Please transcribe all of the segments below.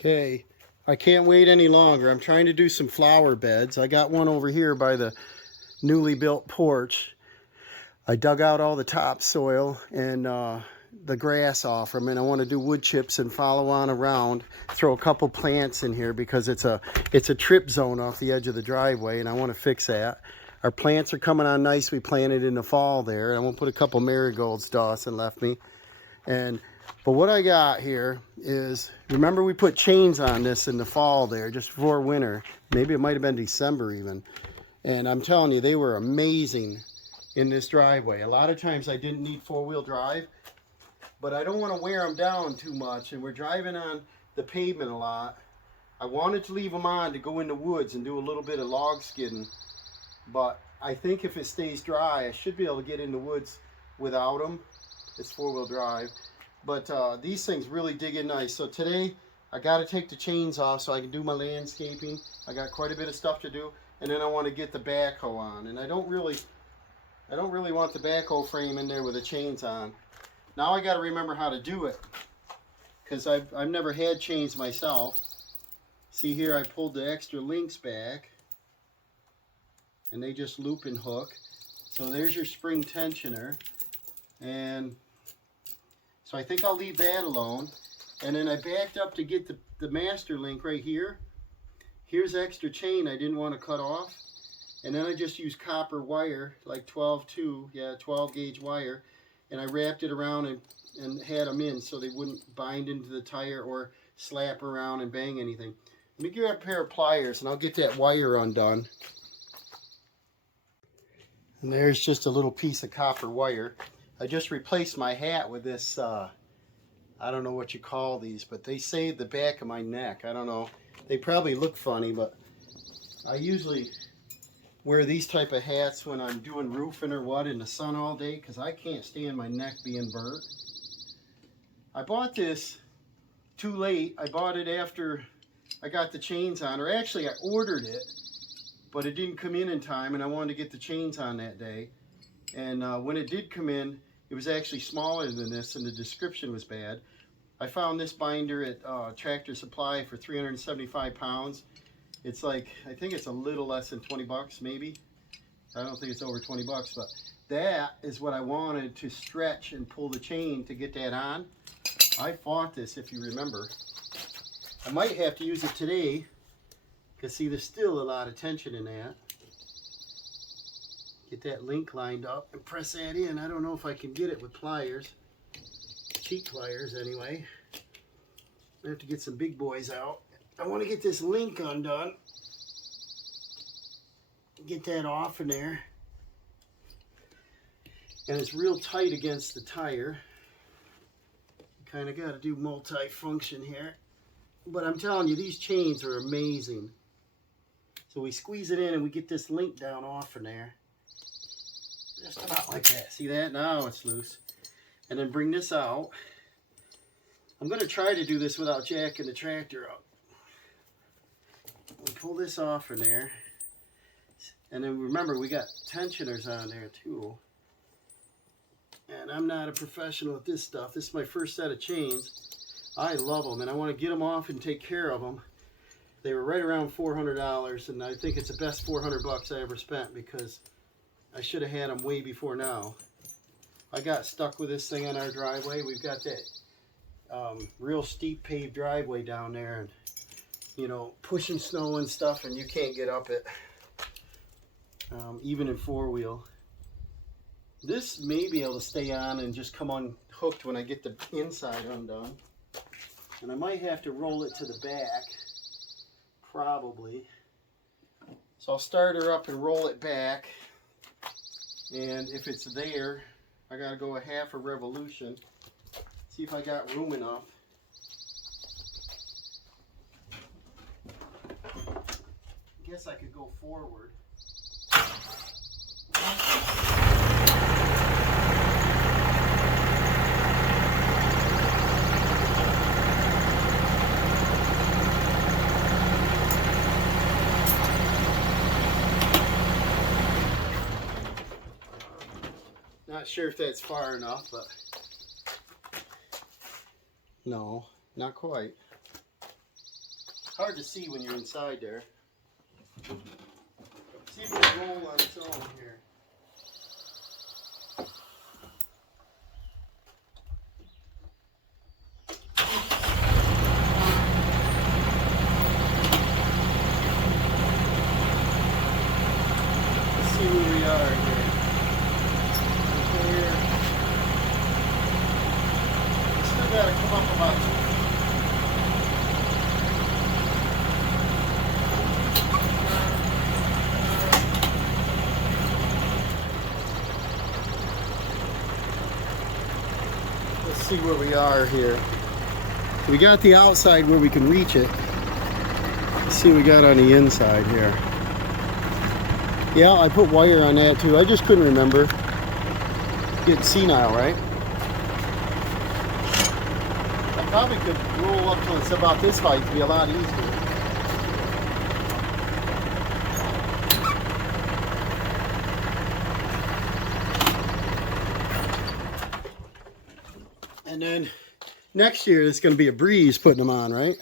Okay, I can't wait any longer. I'm trying to do some flower beds. I got one over here by the newly built porch. I dug out all the topsoil and the grass off them, and I want to do wood chips and follow on around. Throw a couple plants in here because it's a trip zone off the edge of the driveway, and I want to fix that. Our plants are coming on nice. We planted in the fall there. I want to put a couple marigolds Dawson left me. But what I got here is, remember we put chains on this in the fall there, just before winter. Maybe it might have been December even. And I'm telling you, they were amazing in this driveway. A lot of times I didn't need four-wheel drive, but I don't want to wear them down too much. And we're driving on the pavement a lot. I wanted to leave them on to go in the woods and do a little bit of log skidding. But I think if it stays dry, I should be able to get in the woods without them. It's four-wheel drive. But these things really dig in nice. So today I got to take the chains off so I can do my landscaping. I got quite a bit of stuff to do, and then I want to get the backhoe on. And I don't really want the backhoe frame in there with the chains on. Now I got to remember how to do it, because I've never had chains myself. See here, I pulled the extra links back, and they just loop and hook. So there's your spring tensioner, and so I think I'll leave that alone. And then I backed up to get the master link right here. Here's extra chain I didn't want to cut off. And then I just used copper wire, like 12 gauge wire. And I wrapped it around and had them in so they wouldn't bind into the tire or slap around and bang anything. Let me grab a pair of pliers and I'll get that wire undone. And there's just a little piece of copper wire. I just replaced my hat with this, I don't know what you call these, but they saved the back of my neck. I don't know. They probably look funny, but I usually wear these type of hats when I'm doing roofing or what in the sun all day, because I can't stand my neck being burnt. I bought this too late. I bought it after I got the chains on, or actually I ordered it, but it didn't come in time, and I wanted to get the chains on that day. And when it did come in, it was actually smaller than this, and the description was bad. I found this binder at Tractor Supply for 375 pounds. It's like, I think it's a little less than 20 bucks, maybe. I don't think it's over 20 bucks, but that is what I wanted to stretch and pull the chain to get that on. I fought this, if you remember. I might have to use it today, because see, there's still a lot of tension in that. Get that link lined up and press that in. I don't know if I can get it with pliers. Cheap pliers, anyway. I have to get some big boys out. I want to get this link undone. Get that off in there. And it's real tight against the tire. Kind of got to do multi-function here. But I'm telling you, these chains are amazing. So we squeeze it in and we get this link down off in there. Just about like that. See that? Now it's loose. And then bring this out. I'm going to try to do this without jacking the tractor up. We'll pull this off in there. And then remember, we got tensioners on there too. And I'm not a professional at this stuff. This is my first set of chains. I love them, and I want to get them off and take care of them. They were right around $400, and I think it's the best 400 bucks I ever spent, because I should have had them way before now. I got stuck with this thing on our driveway. We've got that real steep paved driveway down there, and you know, pushing snow and stuff, and you can't get up it, even in four-wheel. This may be able to stay on and just come unhooked when I get the inside undone. And I might have to roll it to the back, probably. So I'll start her up and roll it back. And if it's there, I gotta go a half a revolution. See if I got room enough. I guess I could go forward. Not sure if that's far enough, but no, not quite. hard to see when you're inside there. See if it'll roll on its own here. Let's see where we are here. Here. We still got to come up about 2 feet. Let's see where we are here. We got the outside where we can reach it. Let's see what we got on the inside here. Yeah, I put wire on that too. I just couldn't remember. Getting senile, right? I probably could roll up till it's about this height to be a lot easier. And then next year it's going to be a breeze putting them on, right?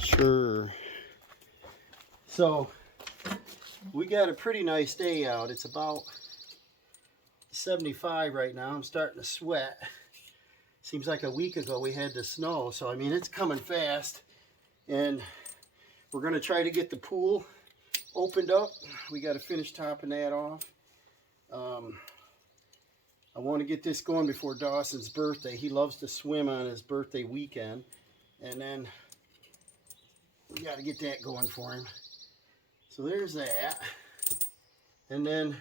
Sure. So we got a pretty nice day out. It's about 75 right now. I'm starting to sweat. Seems like a week ago we had the snow. So I mean, it's coming fast. And we're going to try to get the pool opened up. We got to finish topping that off. I want to get this going before Dawson's birthday. He loves to swim on his birthday weekend. And then we got to get that going for him. So there's that. And then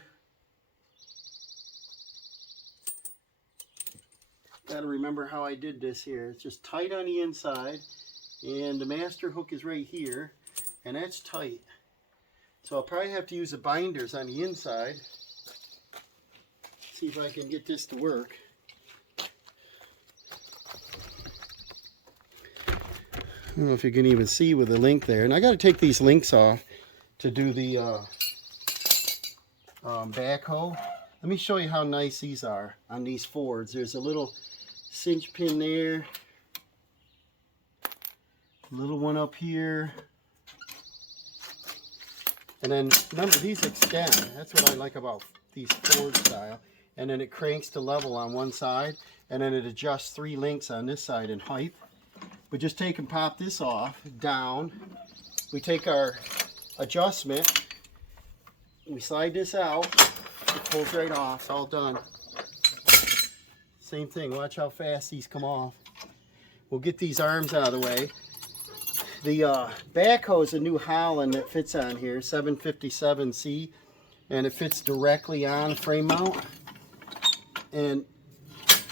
got to remember how I did this here. It's just tight on the inside. And the master hook is right here. And that's tight. So I'll probably have to use the binders on the inside. See if I can get this to work. I don't know if you can even see with the link there. And I got to take these links off to do the backhoe. Let me show you how nice these are on these Fords. There's a little cinch pin there. A little one up here. And then remember, these extend. That's what I like about these Ford style. And then it cranks to level on one side, and then it adjusts 3 links on this side in height. We just take and pop this off, down. We take our adjustment, we slide this out, it pulls right off, it's all done. Same thing, watch how fast these come off. We'll get these arms out of the way. The backhoe is a New Holland that fits on here, 757C, and it fits directly on frame mount. And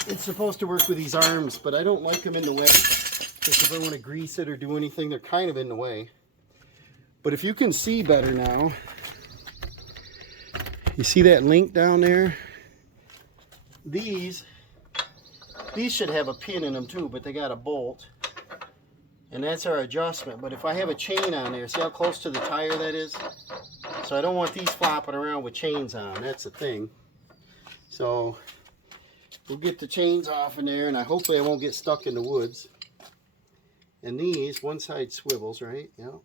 it's supposed to work with these arms, but I don't like them in the way. Because if I want to grease it or do anything, they're kind of in the way. But if you can see better now, you see that link down there? These should have a pin in them too, but they got a bolt. And that's our adjustment. But if I have a chain on there, see how close to the tire that is? So I don't want these flopping around with chains on. That's the thing. So we'll get the chains off in there, and hopefully I won't get stuck in the woods. And these, one side swivels, right? Yep.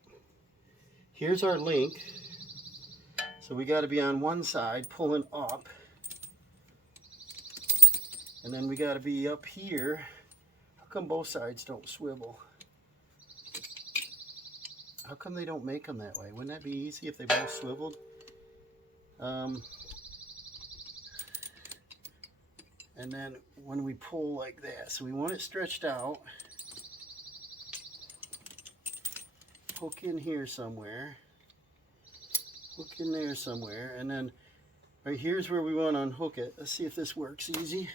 Here's our link. So we got to be on one side pulling up. And then we got to be up here. How come both sides don't swivel? How come they don't make them that way? Wouldn't that be easy if they both swiveled? And then when we pull like that, so we want it stretched out. Hook in here somewhere. Hook in there somewhere. And then right here's where we want to unhook it. Let's see if this works easy.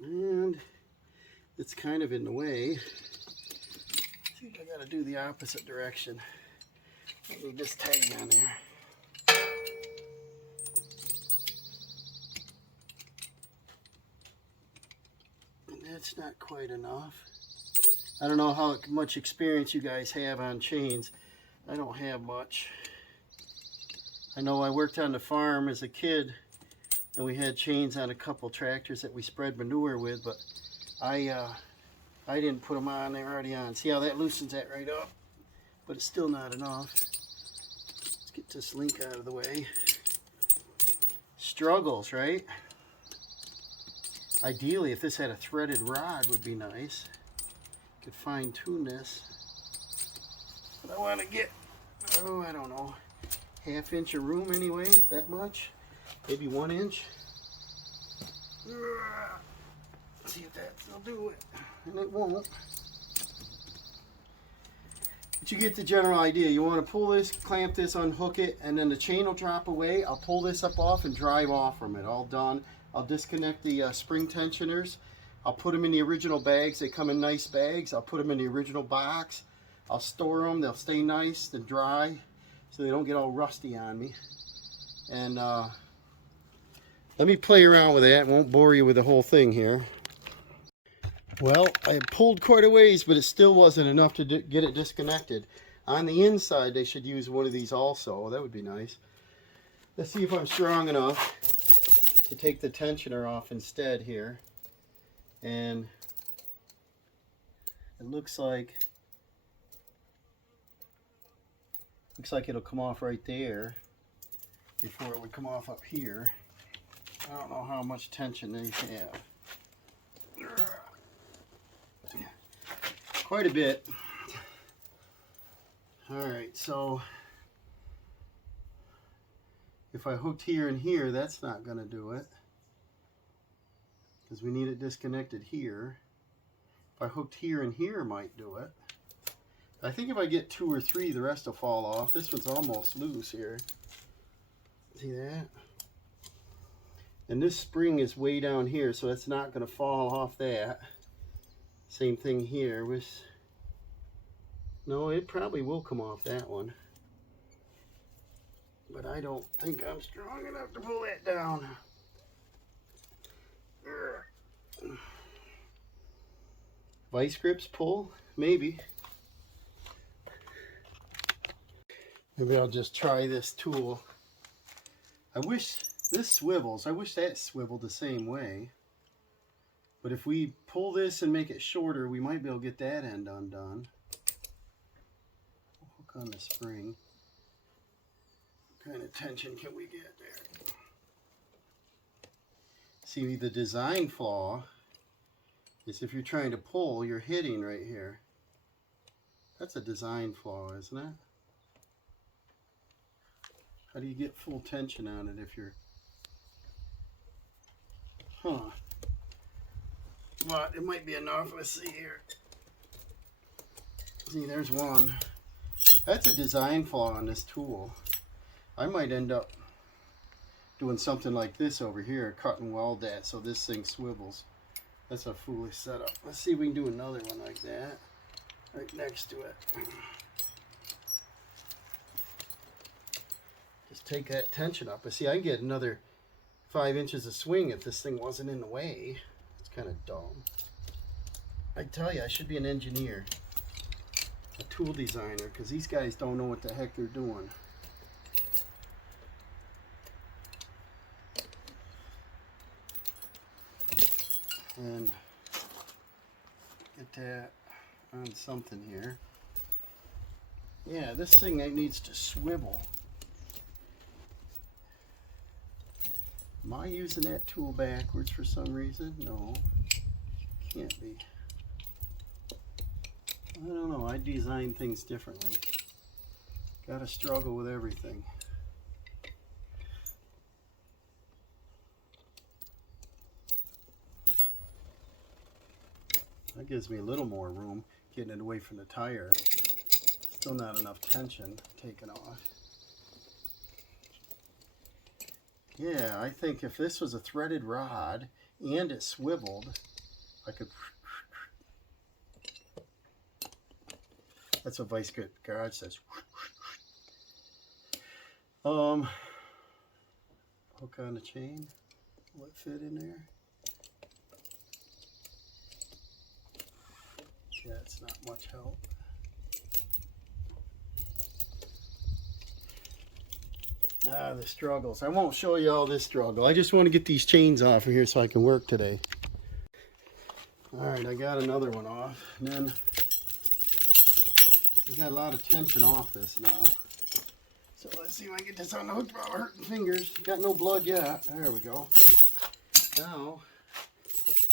And it's kind of in the way. I think I got to do the opposite direction. I need this tag on there. That's not quite enough. I don't know how much experience you guys have on chains. I don't have much. I know I worked on the farm as a kid, and we had chains on a couple tractors that we spread manure with, but I didn't put them on, they're already on. See how that loosens that right up? But it's still not enough. Let's get this link out of the way. Struggles, right? Ideally, if this had a threaded rod, would be nice. Could fine tune this. But I want to get, oh, I don't know, ½ inch of room anyway, that much. Maybe 1 inch. See if that'll do it. And it won't. But you get the general idea. You want to pull this, clamp this, unhook it, and then the chain will drop away. I'll pull this up off and drive off from it. All done. I'll disconnect the spring tensioners. I'll put them in the original bags. They come in nice bags. I'll put them in the original box. I'll store them. They'll stay nice and dry so they don't get all rusty on me. And let me play around with that. Won't bore you with the whole thing here. Well, I pulled quite a ways, but it still wasn't enough to get it disconnected. On the inside, they should use one of these also. That would be nice. Let's see if I'm strong enough to take the tensioner off instead here. And it looks like it'll come off right there before it would come off up here. I don't know how much tension they have. Quite a bit. Alright, so if I hooked here and here, that's not going to do it, because we need it disconnected here. If I hooked here and here, might do it. I think if I get 2 or 3, the rest will fall off. This one's almost loose here. See that? And this spring is way down here, so it's not going to fall off that. Same thing here. No, it probably will come off that one. But I don't think I'm strong enough to pull that down. Vice grips pull? Maybe. Maybe I'll just try this tool. I wish this swivels. I wish that swiveled the same way. But if we pull this and make it shorter, we might be able to get that end undone. Hook on the spring. What kind of tension can we get there? See, the design flaw is if you're trying to pull, you're hitting right here. That's a design flaw, isn't it? How do you get full tension on it if you're... Huh. But it might be enough. Let's see here. See, there's one. That's a design flaw on this tool. I might end up doing something like this over here, cut and weld that so this thing swivels. That's a foolish setup. Let's see if we can do another one like that, right next to it. Just take that tension up. But see, I can get another 5 inches of swing if this thing wasn't in the way. It's kind of dumb. I tell you, I should be an engineer, a tool designer, because these guys don't know what the heck they're doing. And get that on something here. Yeah, this thing needs to swivel. Am I using that tool backwards for some reason? No, can't be. I don't know, I design things differently. Gotta struggle with everything. That gives me a little more room, getting it away from the tire. Still not enough tension taken off. Yeah, I think if this was a threaded rod and it swiveled, I could... That's what Vice Grip Garage says. Hook on the chain. Will it fit in there? Yeah, it's not much help. Ah, the struggles. I won't show you all this struggle. I just want to get these chains off of here so I can work today. All Alright, I got another one off. And then we got a lot of tension off this now. So let's see if I can get this unhooked without hurting fingers. Got no blood yet. There we go. Now,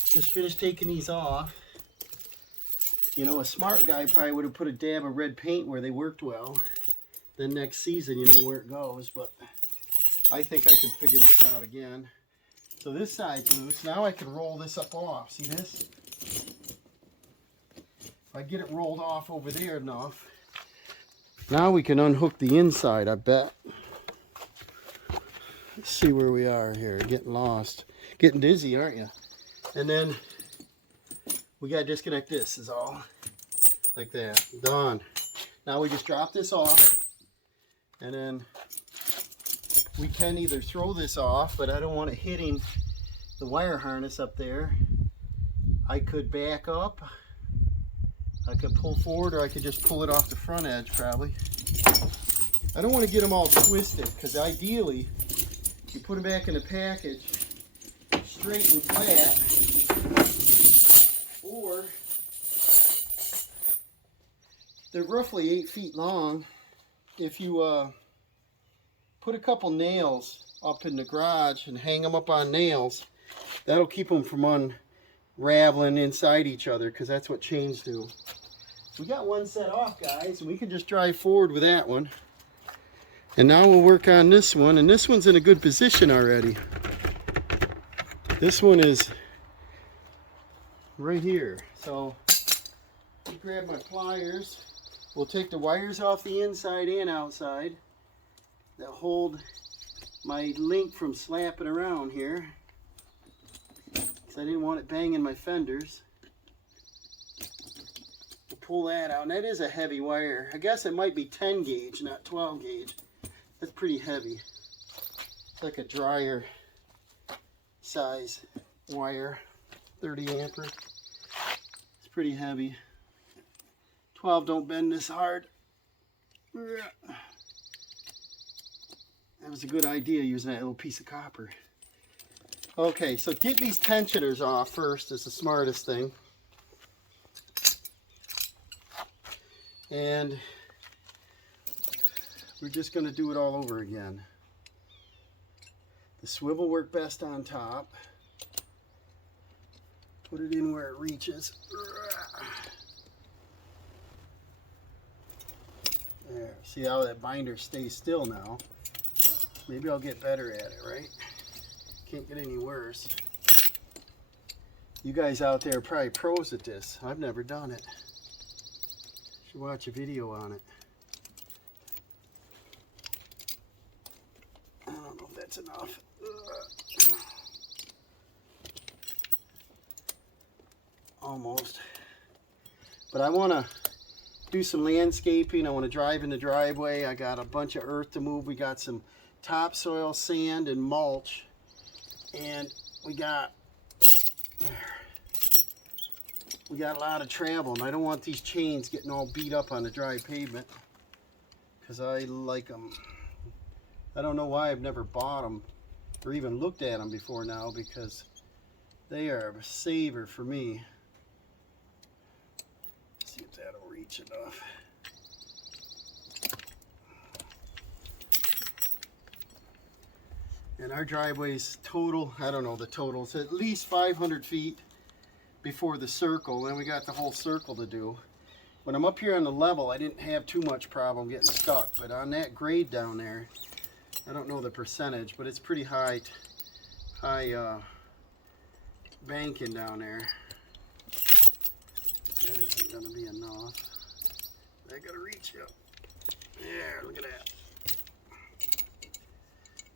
just finished taking these off. You know, a smart guy probably would have put a dab of red paint where they worked well. Then next season, you know where it goes. But I think I can figure this out again. So this side's loose. Now I can roll this up off. See this? If I get it rolled off over there enough, now we can unhook the inside, I bet. Let's see where we are here. Getting lost. Getting dizzy, aren't you? And then we got to disconnect this is all. Like that. Done. Now we just drop this off. And then we can either throw this off, but I don't want it hitting the wire harness up there. I could back up. I could pull forward, or I could just pull it off the front edge probably. I don't want to get them all twisted, because ideally you put them back in the package straight and flat, or they're roughly 8 feet long. If you put a couple nails up in the garage and hang them up on nails, that'll keep them from unraveling inside each other, because that's what chains do. We got one set off, guys, and we can just drive forward with that one. And now we'll work on this one, and this one's in a good position already. This one is right here. So I grab my pliers. We'll take the wires off the inside and outside that hold my link from slapping around here, because I didn't want it banging my fenders. We'll pull that out, and that is a heavy wire. I guess it might be 10 gauge, not 12 gauge. That's pretty heavy. It's like a dryer size wire, 30 ampere. It's pretty heavy. 12 don't bend this hard. That was a good idea, using that little piece of copper. Okay, so get these tensioners off first is the smartest thing. And we're just going to do it all over again. The swivel work best on top. Put it in where it reaches. There. See how that binder stays still now? Maybe I'll get better at it, right? Can't get any worse. You guys out there are probably pros at this. I've never done it. Should watch a video on it. I don't know if that's enough. Almost. But I want to do some landscaping. I want to drive in the driveway. I got a bunch of earth to move. We got some topsoil, sand, and mulch. And we got a lot of travel, and I don't want these chains getting all beat up on the dry pavement, because I like them. I don't know why I've never bought them or even looked at them before now, because they are a saver for me. Let's see if that'll reach enough. And our driveway's total, I don't know the total, it's at least 500 feet before the circle, and we got the whole circle to do. When I'm up here on the level, I didn't have too much problem getting stuck, but on that grade down there, I don't know the percentage, but it's pretty high banking down there. That isn't going to be enough. I got to reach up. Yeah, look at that.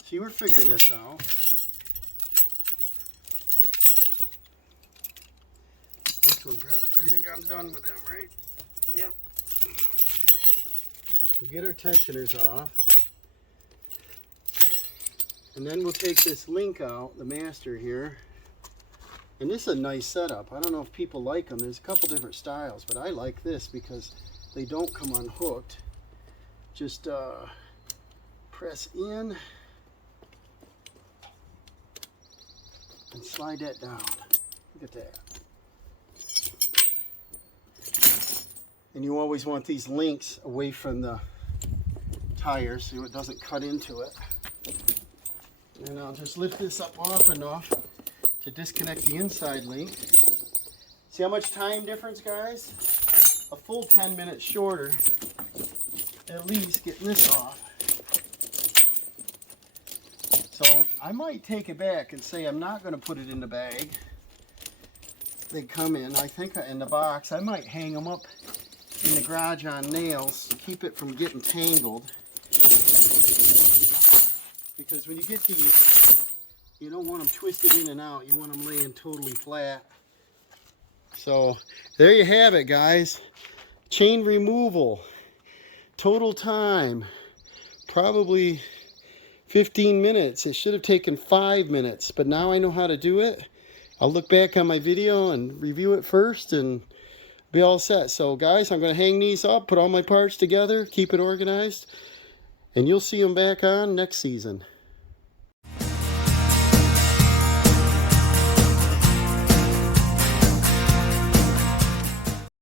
See, we're figuring this out. This one, I think I'm done with them, right? Yep. We'll get our tensioners off. And then we'll take this link out, the master here. And this is a nice setup. I don't know if people like them. There's a couple different styles, but I like this because they don't come unhooked. Just press in and slide that down. Look at that. And you always want these links away from the tire so it doesn't cut into it. And I'll just lift this up off enough to disconnect the inside link. See how much time difference, guys? A full 10 minutes shorter, at least, getting this off. So I might take it back and say I'm not going to put it in the bag. They come in, I think, in the box. I might hang them up in the garage on nails to keep it from getting tangled. Because when you get these, you don't want them twisted in and out. You want them laying totally flat. So there you have it, guys. Chain removal. Total time, probably 15 minutes. It should have taken 5 minutes, but now I know how to do it. I'll look back on my video and review it first and be all set. So guys, I'm going to hang these up, put all my parts together, keep it organized, and you'll see them back on next season.